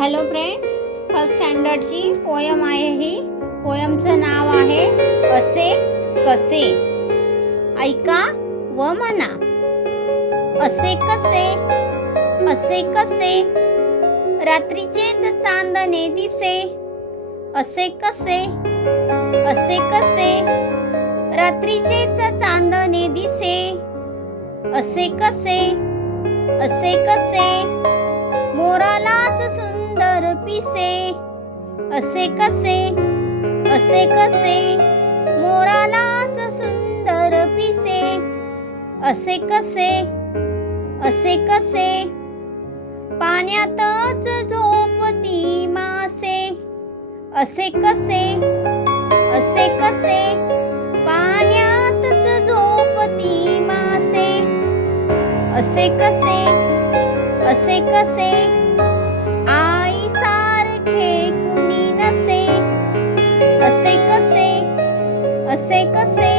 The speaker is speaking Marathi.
हॅलो फ्रेंड्स, फर्स्ट स्टँडर्डची पोयम आहे ही. पोयमचं नाव आहे असे कसे. ऐका व म्हणा. असे कसे, असे कसे, रात्रीचेच चांदणे दिसे. असे कसे, असे कसे, रात्रीचेच चांदणे दिसे. असे कसे, असे कसे, मोरालाच सुंदर पिसे. असे कसे, असे कसे, मोरालाच सुंदर पिसे. असे कसे, असे कसे, पाण्यातच झोपती मासे. असे कसे, असे कसे, पाण्यातच झोपती मासे. असे कसे, असे कसे, आई सारखे कुणी नसे. असे कसे, असे कसे,